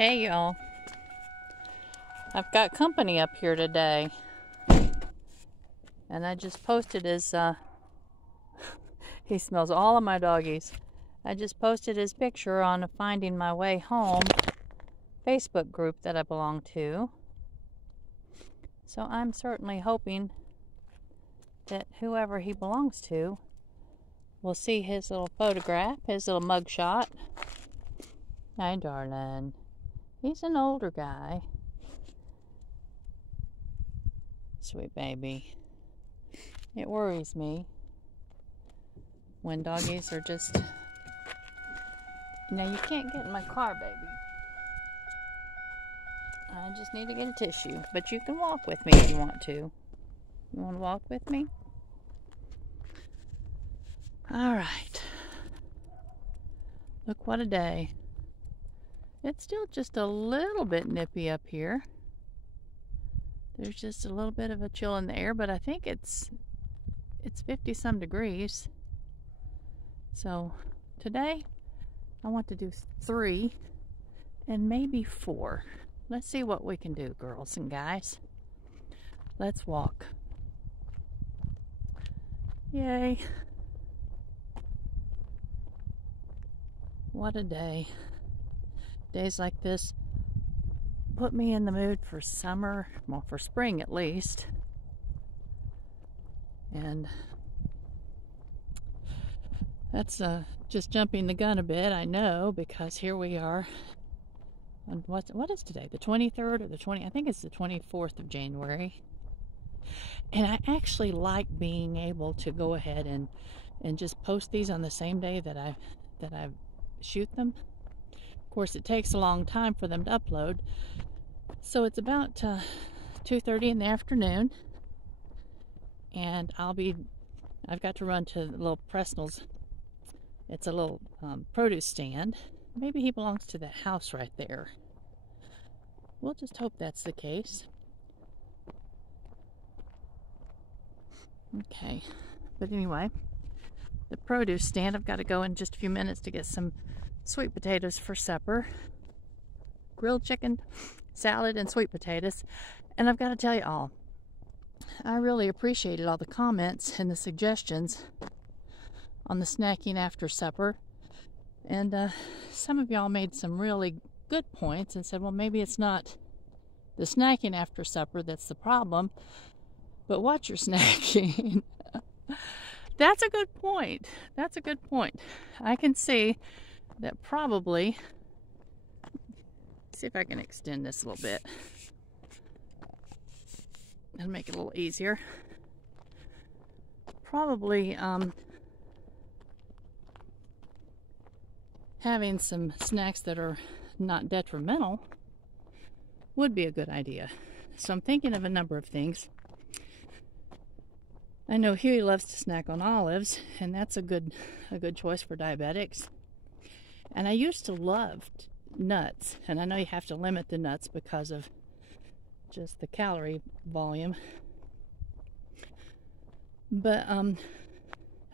Hey y'all, I've got company up here today, and I just posted his, he smells all of my doggies. I just posted his picture on a Finding My Way Home Facebook group that I belong to. So I'm certainly hoping that whoever he belongs to will see his little photograph, his little mugshot. Hi, darling. He's an older guy. Sweet baby. It worries me when doggies are just... Now you can't get in my car, baby. I just need to get a tissue. But you can walk with me if you want to. You want to walk with me? Alright. Look what a day. It's still just a little bit nippy up here. There's just a little bit of a chill in the air, but I think it's 50 some degrees. So today I want to do 3 and maybe 4. Let's see what we can do, girls and guys. Let's walk. Yay. What a day. Days like this put me in the mood for summer, well, for spring at least. And that's just jumping the gun a bit, I know, because here we are on what is today? The 23rd or the 20th? I think it's the 24th of January. And I actually like being able to go ahead and just post these on the same day that I shoot them. Of course, it takes a long time for them to upload. So it's about 2:30 in the afternoon, and I've got to run to the little Presnell's. It's a little produce stand. Maybe he belongs to that house right there. We'll just hope that's the case. Okay, but anyway, the produce stand, I've got to go in just a few minutes to get some sweet potatoes for supper. Grilled chicken, salad, and sweet potatoes. And I've got to tell you all, I really appreciated all the comments and the suggestions on the snacking after supper. And some of y'all made some really good points and said, well, maybe it's not the snacking after supper that's the problem, but what you're snacking. That's a good point. That's a good point. I can see that probably... See if I can extend this a little bit and make it a little easier. Probably having some snacks that are not detrimental would be a good idea. So I'm thinking of a number of things. I know Huey loves to snack on olives, and that's a good choice for diabetics. And I used to love nuts, and I know you have to limit the nuts because of just the calorie volume, but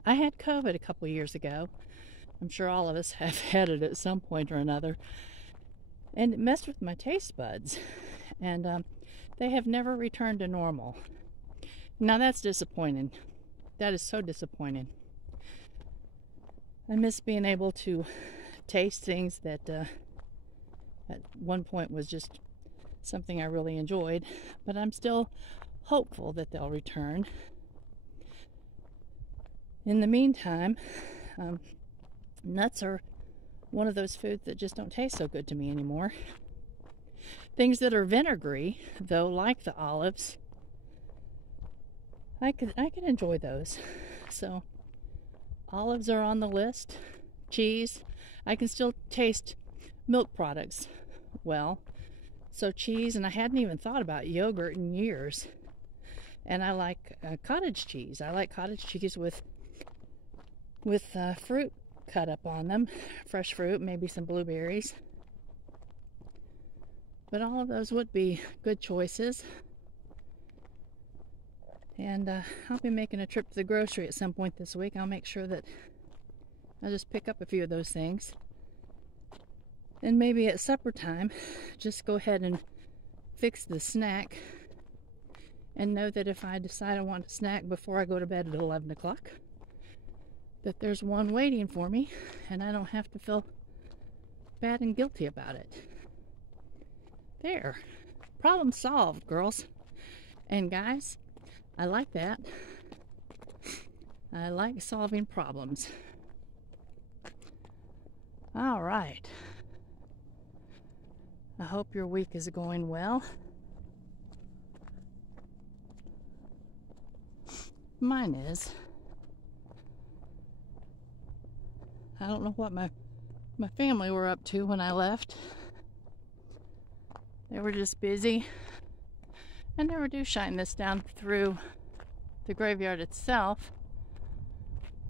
I had COVID a couple years ago. I'm sure all of us have had it at some point or another, and it messed with my taste buds, and they have never returned to normal. Now that's disappointing. That is so disappointing. I miss being able to taste things that at one point was just something I really enjoyed, but I'm still hopeful that they'll return. In the meantime, nuts are one of those foods that just don't taste so good to me anymore. Things that are vinegary, though, like the olives, I can enjoy those. So olives are on the list. Cheese, I can still taste milk products well, so cheese, and I hadn't even thought about yogurt in years. And I like cottage cheese. I like cottage cheese with fruit cut up on them, fresh fruit, maybe some blueberries. But all of those would be good choices. And I'll be making a trip to the grocery at some point this week. I'll make sure that I'll just pick up a few of those things. And maybe at supper time, just go ahead and fix the snack and know that if I decide I want a snack before I go to bed at 11 o'clock, that there's one waiting for me and I don't have to feel bad and guilty about it. There. Problem solved, girls and guys. I like that. I like solving problems. All right. I hope your week is going well. Mine is. I don't know what my family were up to when I left. They were just busy. I never do shine this down through the graveyard itself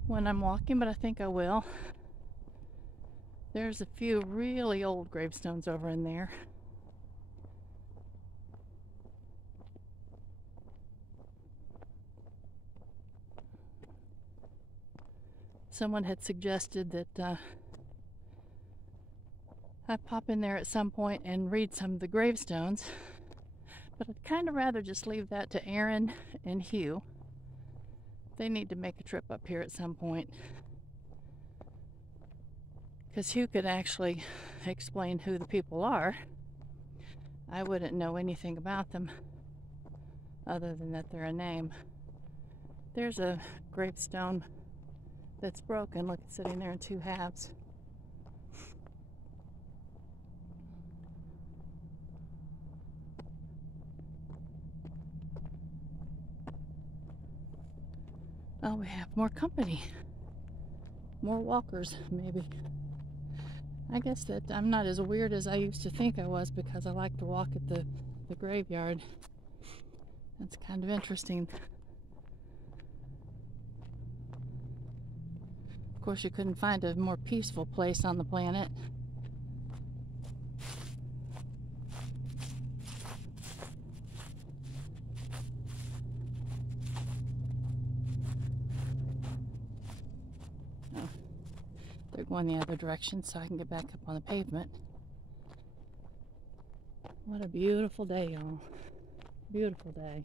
when I'm walking, but I think I will. There's a few really old gravestones over in there. Someone had suggested that I pop in there at some point and read some of the gravestones, but I'd kind of rather just leave that to Aaron and Hugh. They need to make a trip up here at some point, because Hugh could actually explain who the people are. I wouldn't know anything about them other than that they're a name. There's a gravestone that's broken. Look, it's sitting there in two halves. Oh, we have more company. More walkers, maybe. I guess that I'm not as weird as I used to think I was because I like to walk at the graveyard. That's kind of interesting. Of course, you couldn't find a more peaceful place on the planet. Oh, they're going the other direction so I can get back up on the pavement. What a beautiful day, y'all. Beautiful day.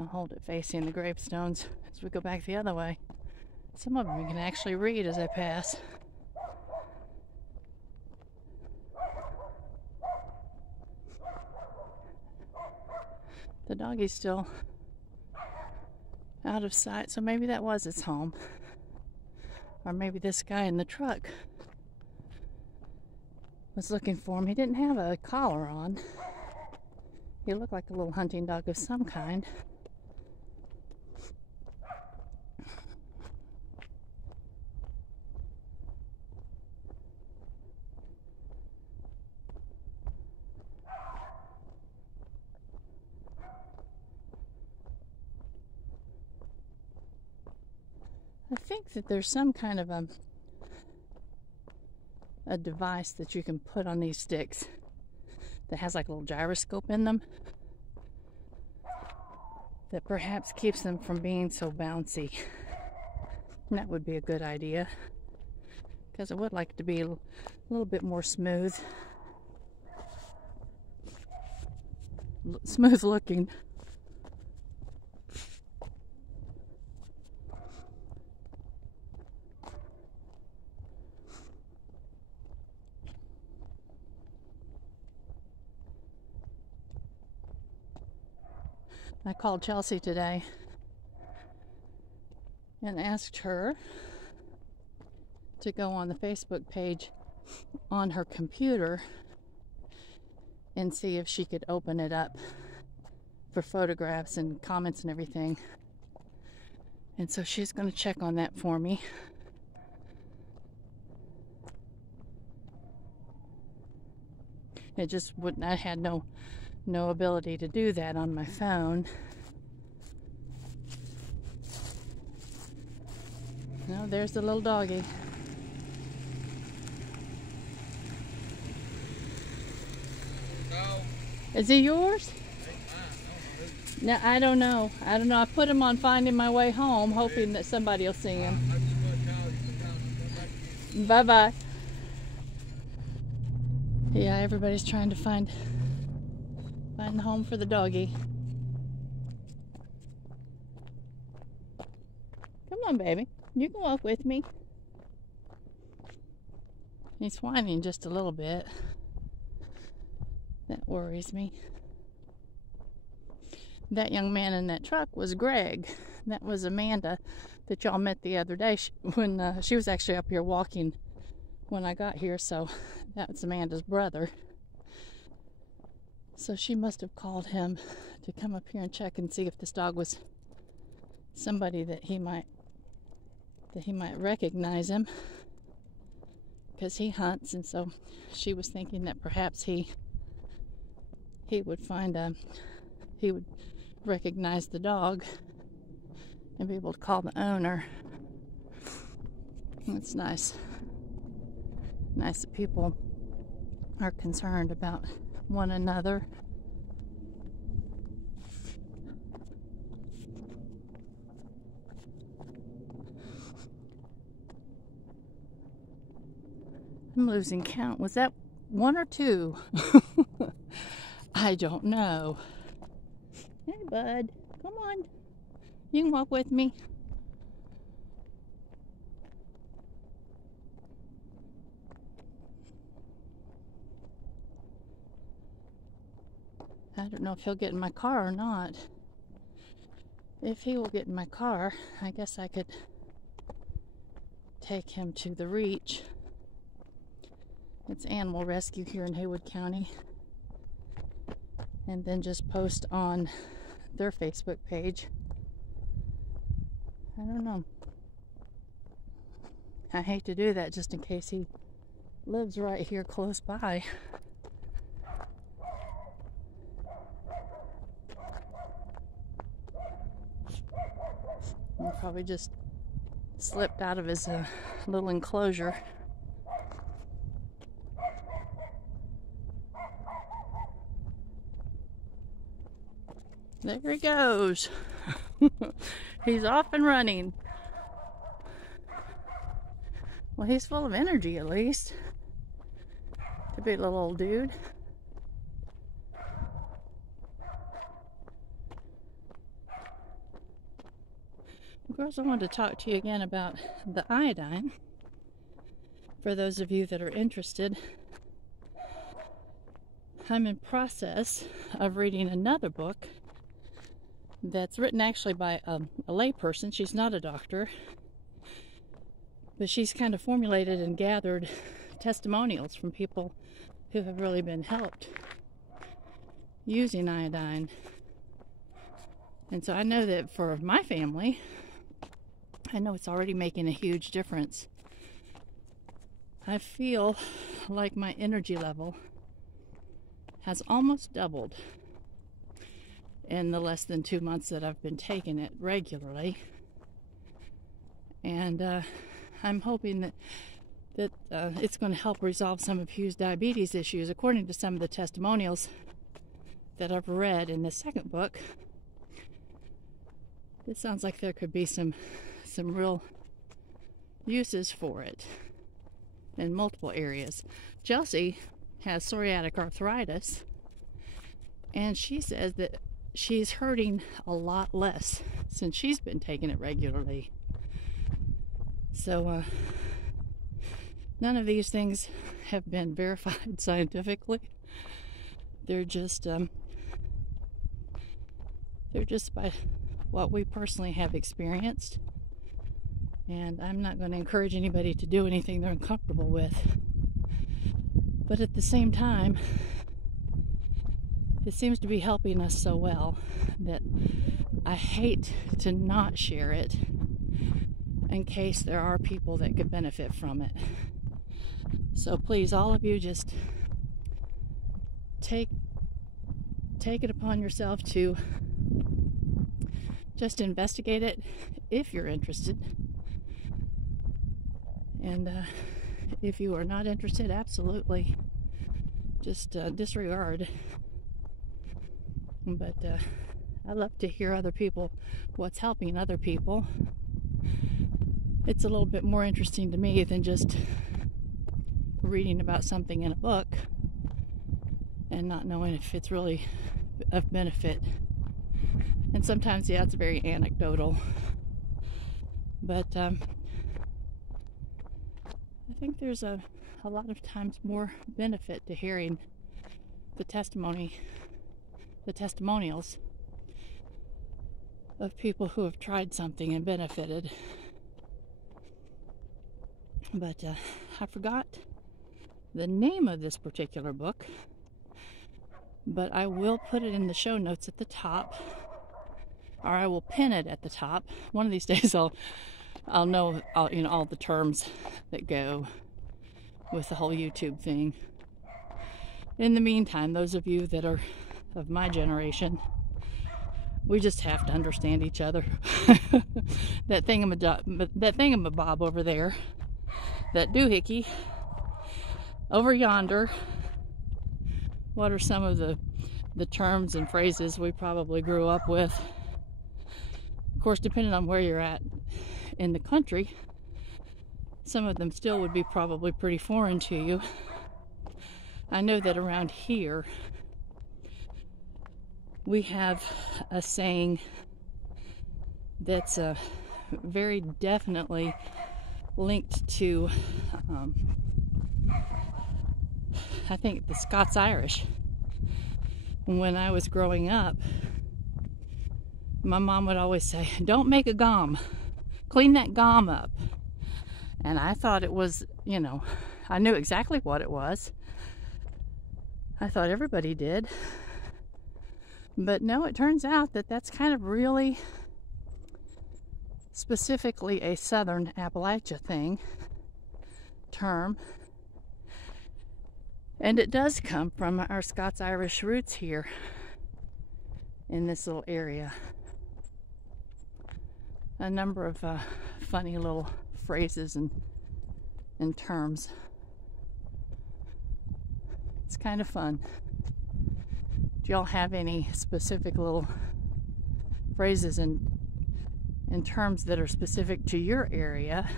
I'll hold it facing the gravestones as we go back the other way. Some of them you can actually read as I pass. The doggy's still out of sight, so maybe that was its home. Or maybe this guy in the truck was looking for him. He didn't have a collar on. He looked like a little hunting dog of some kind. I think that there's some kind of a device that you can put on these sticks that has like a little gyroscope in them that perhaps keeps them from being so bouncy. And that would be a good idea, because I would like it to be a little bit more smooth looking. I called Chelsea today and asked her to go on the Facebook page on her computer and see if she could open it up for photographs and comments and everything. And so she's going to check on that for me. It just wouldn't, I had no ability to do that on my phone. No, there's the little doggy. Is he yours? No, I don't know. I don't know. I put him on Finding My Way Home, hoping that somebody will see him. Bye-bye. Yeah, everybody's trying to find the home for the doggy. Come on, baby. You can walk with me. He's whining just a little bit. That worries me. That young man in that truck was Greg. That was Amanda that y'all met the other day when she was actually up here walking when I got here, so that was Amanda's brother. So she must have called him to come up here and check and see if this dog was somebody that he might recognize him, because he hunts, and so she was thinking that perhaps he would he would recognize the dog and be able to call the owner. It's nice that people are concerned about one another. I'm losing count. Was that 1 or 2? I don't know. Hey, bud. Come on. You can walk with me. I don't know if he'll get in my car or not. If he will get in my car, I guess I could take him to the Reach. It's animal rescue here in Haywood County. And then just post on their Facebook page. I don't know. I hate to do that just in case he lives right here close by. He probably just slipped out of his little enclosure. There he goes. He's off and running. Well, he's full of energy, at least. To be a little old dude. Girls, I wanted to talk to you again about the iodine. For those of you that are interested, I'm in process of reading another book that's written actually by a layperson. She's not a doctor, but she's kind of formulated and gathered testimonials from people who have really been helped using iodine. And so I know that for my family, I know it's already making a huge difference. I feel like my energy level has almost doubled in the less than 2 months that I've been taking it regularly. And I'm hoping that it's going to help resolve some of Hugh's diabetes issues. According to some of the testimonials that I've read in the second book, it sounds like there could be some real uses for it in multiple areas. Chelsea has psoriatic arthritis, and she says that she's hurting a lot less since she's been taking it regularly. So none of these things have been verified scientifically. They're just by what we personally have experienced. And I'm not going to encourage anybody to do anything they're uncomfortable with. But at the same time, it seems to be helping us so well that I hate to not share it in case there are people that could benefit from it. So please, all of you, just take it upon yourself to just investigate it if you're interested. And if you are not interested, absolutely just disregard But I love to hear other people, what's helping other people. It's a little bit more interesting to me than just reading about something in a book and not knowing if it's really of benefit. And sometimes, yeah, it's very anecdotal. But I think there's a lot of times more benefit to hearing the testimonials of people who have tried something and benefited. But I forgot the name of this particular book, but I will put it in the show notes at the top, or I will pin it at the top. One of these days I'll know all the terms that go with the whole YouTube thing. In the meantime, those of you that are of my generation, we just have to understand each other. that thingamabob over there, that doohickey over yonder, what are some of the terms and phrases we probably grew up with? Of course, depending on where you're at in the country, some of them still would be probably pretty foreign to you. I know that around here we have a saying that's very definitely linked to I think the Scots-Irish. When I was growing up, my mom would always say, "Don't make a gom, clean that gom up." And I thought it was, I knew exactly what it was. I thought everybody did. But no, it turns out that that's kind of really specifically a Southern Appalachia term. And it does come from our Scots-Irish roots here in this little area. A number of funny little phrases and terms. It's kind of fun. Do y'all have any specific little phrases and terms that are specific to your area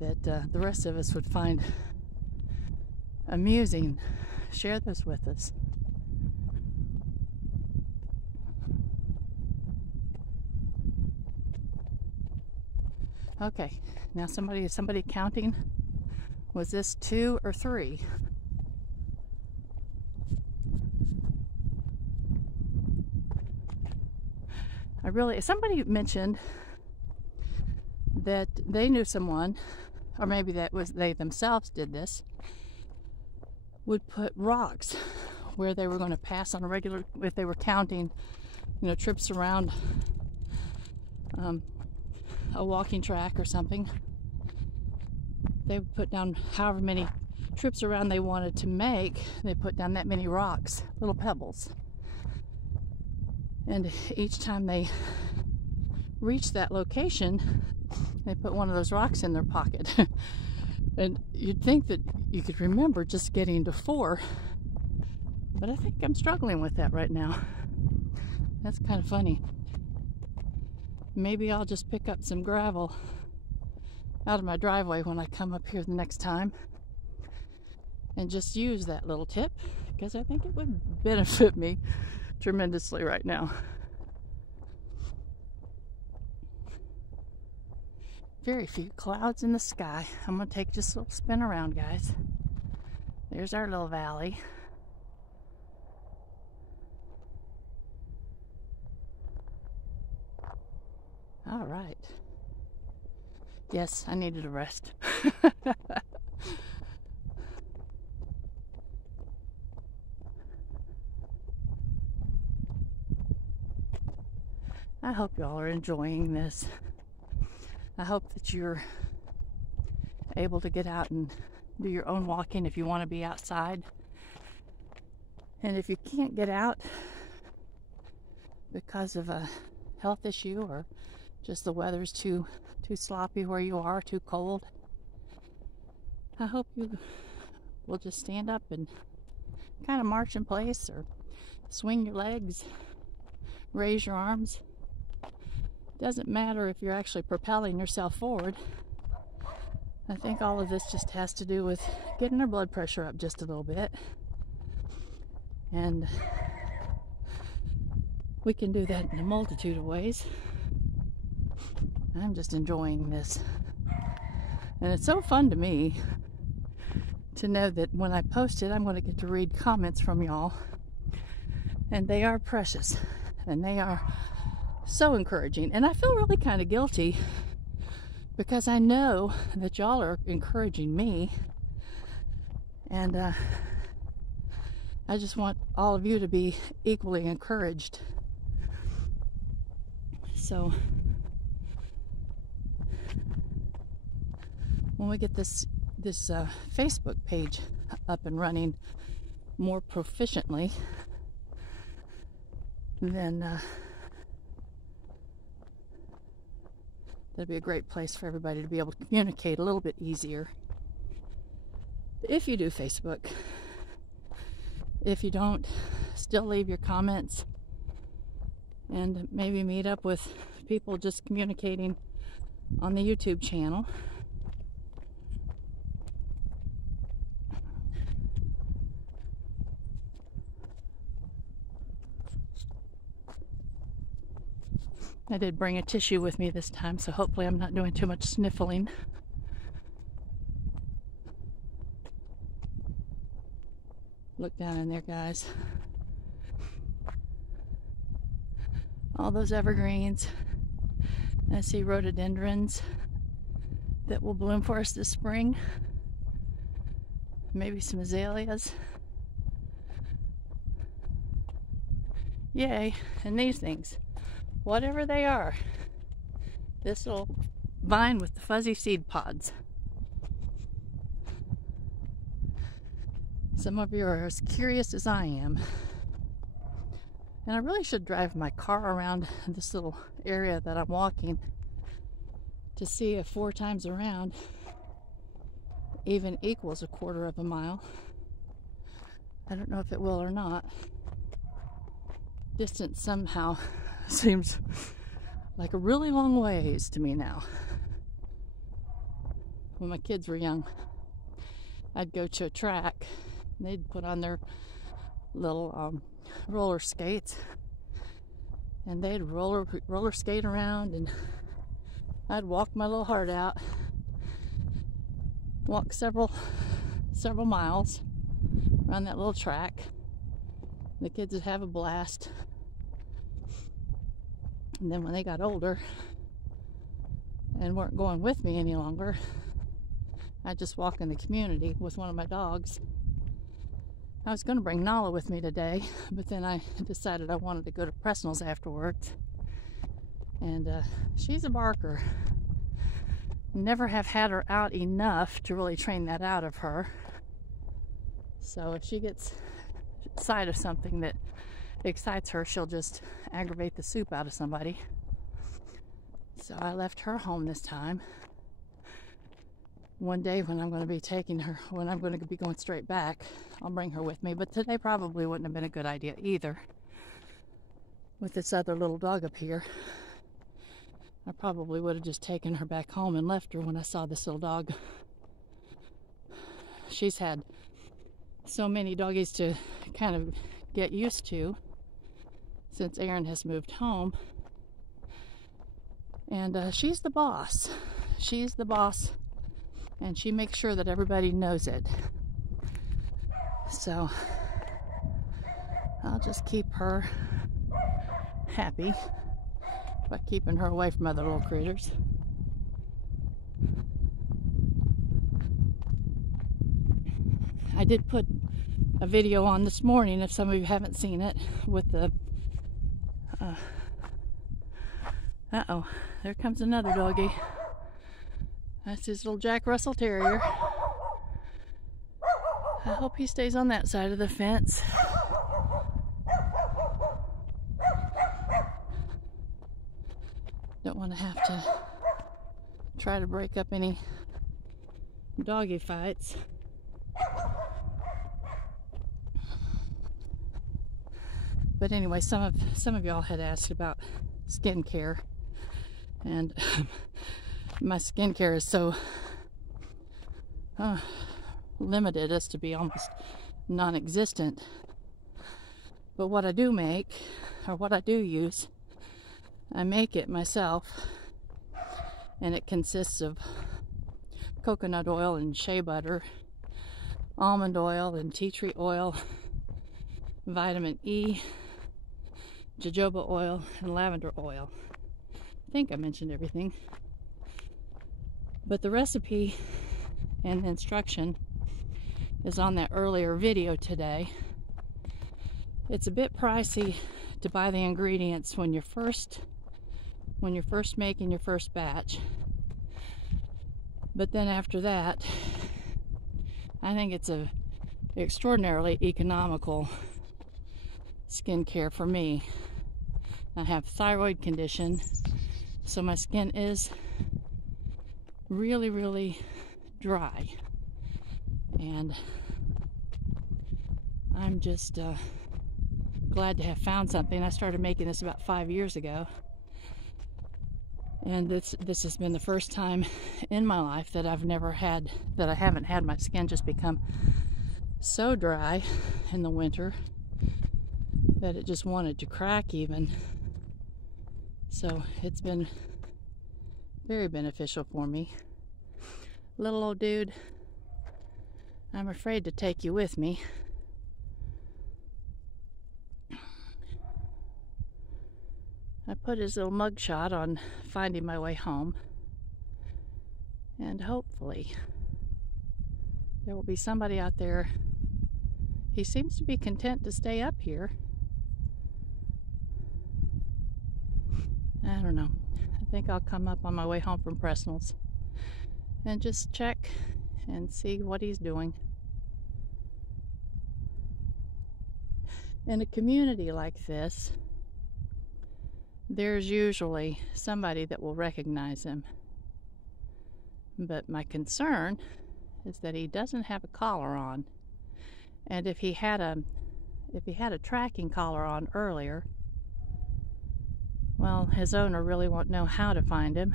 that the rest of us would find amusing? Share those with us. Okay, now somebody counting? Was this 2 or 3? Somebody mentioned that they knew someone, or maybe that was they themselves did this, would put rocks where they were going to pass on a regular, if they were counting, trips around a walking track or something. They would put down however many trips around they wanted to make. They put down that many rocks, little pebbles. And each time they reached that location, they put one of those rocks in their pocket. And you'd think that you could remember just getting to 4, but I think I'm struggling with that right now. That's kind of funny. Maybe I'll just pick up some gravel out of my driveway when I come up here the next time and just use that little tip, because I think it would benefit me tremendously right now. Very few clouds in the sky. I'm going to take just a little spin around, guys. There's our little valley. All right. Yes, I needed a rest. I hope y'all are enjoying this. I hope that you're able to get out and do your own walking if you want to be outside. And if you can't get out because of a health issue or just the weather's too sloppy where you are, too cold, I hope you will just stand up and kind of march in place or swing your legs, raise your arms. Doesn't matter if you're actually propelling yourself forward. I think all of this just has to do with getting our blood pressure up just a little bit. And we can do that in a multitude of ways. I'm just enjoying this. And it's so fun to me to know that when I post it, I'm going to get to read comments from y'all. And they are precious. And they are so encouraging. And I feel really kind of guilty because I know that y'all are encouraging me. And I just want all of you to be equally encouraged. So when we get this Facebook page up and running more proficiently, then that'd be a great place for everybody to be able to communicate a little bit easier. If you do Facebook, if you don't, still leave your comments and maybe meet up with people just communicating on the YouTube channel. I did bring a tissue with me this time, so hopefully I'm not doing too much sniffling. Look down in there, guys. All those evergreens. I see rhododendrons that will bloom for us this spring. Maybe some azaleas. Yay, and these things. Whatever they are, this little vine with the fuzzy seed pods. Some of you are as curious as I am. And I really should drive my car around this little area that I'm walking to see if 4 times around even equals 1/4 of a mile. I don't know if it will or not. Distance somehow seems like a really long ways to me now. When my kids were young, I'd go to a track and they'd put on their little roller skates and they'd roller skate around, and I'd walk my little heart out, walk several miles around that little track. The kids would have a blast. And then when they got older and weren't going with me any longer, I'd just walk in the community with one of my dogs. I was going to bring Nala with me today, but then I decided I wanted to go to Presnell's afterwards. And she's a barker. Never have had her out enough to really train that out of her. So if she gets sight of something that excites her, she'll just aggravate the soup out of somebody. So I left her home this time. One day when I'm going to be taking her, when I'm going to be going straight back, I'll bring her with me. But today probably wouldn't have been a good idea either. With this other little dog up here, I probably would have just taken her back home and left her when I saw this little dog. She's had so many doggies to kind of get used to since Aaron has moved home. And she's the boss. She's the boss, and she makes sure that everybody knows it. So I'll just keep her happy by keeping her away from other little critters. I did put a video on this morning, if some of you haven't seen it, with the uh-oh, there comes another doggy. That's his little Jack Russell Terrier. I hope he stays on that side of the fence. Don't want to have to try to break up any doggy fights. But anyway, some of y'all had asked about skincare, and my skincare is so limited as to be almost non-existent. But what I do make, or what I do use, I make it myself, and it consists of coconut oil and shea butter, almond oil and tea tree oil, vitamin E, jojoba oil, and lavender oil. I think I mentioned everything. But the recipe and instruction is on that earlier video today. It's a bit pricey to buy the ingredients when you're first making your first batch. But then after that, I think it's a extraordinarily economical skincare for me. I have thyroid condition, so my skin is really, really dry. And I'm just glad to have found something. I started making this about 5 years ago. And this has been the first time in my life that I haven't had my skin just become so dry in the winter that it just wanted to crack even. So it's been very beneficial for me. Little old dude, I'm afraid to take you with me. I put his little mugshot on Finding My Way Home, and hopefully there will be somebody out there. He seems to be content to stay up here. I don't know. I think I'll come up on my way home from Presnell's and just check and see what he's doing. In a community like this, there's usually somebody that will recognize him. But my concern is that he doesn't have a collar on. And if he had a tracking collar on earlier, well, his owner really won't know how to find him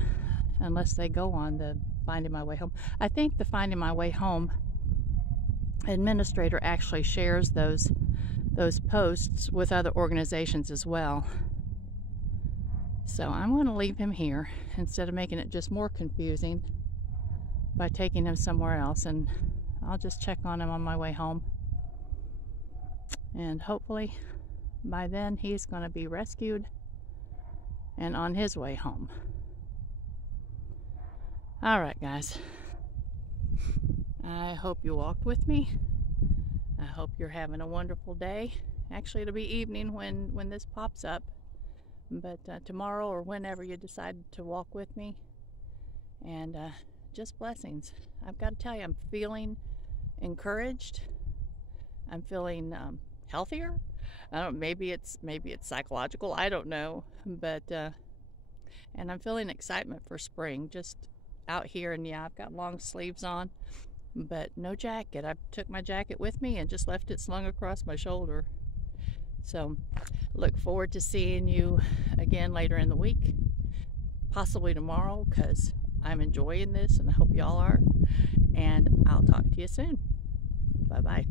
unless they go on the Finding My Way Home. I think the Finding My Way Home administrator actually shares those posts with other organizations as well. So I'm going to leave him here instead of making it just more confusing by taking him somewhere else, and I'll just check on him on my way home. And hopefully by then he's going to be rescued and on his way home. All right, guys. I hope you walked with me. I hope you're having a wonderful day. Actually, it'll be evening when this pops up. But tomorrow or whenever you decide to walk with me, and just blessings. I've got to tell you, I'm feeling encouraged. I'm feeling healthier. I don't. Maybe it's psychological. I don't know. But and I'm feeling excitement for spring. Just out here, and yeah, I've got long sleeves on, but no jacket. I took my jacket with me and just left it slung across my shoulder. So look forward to seeing you again later in the week, possibly tomorrow, because I'm enjoying this and I hope y'all are. And I'll talk to you soon. Bye-bye.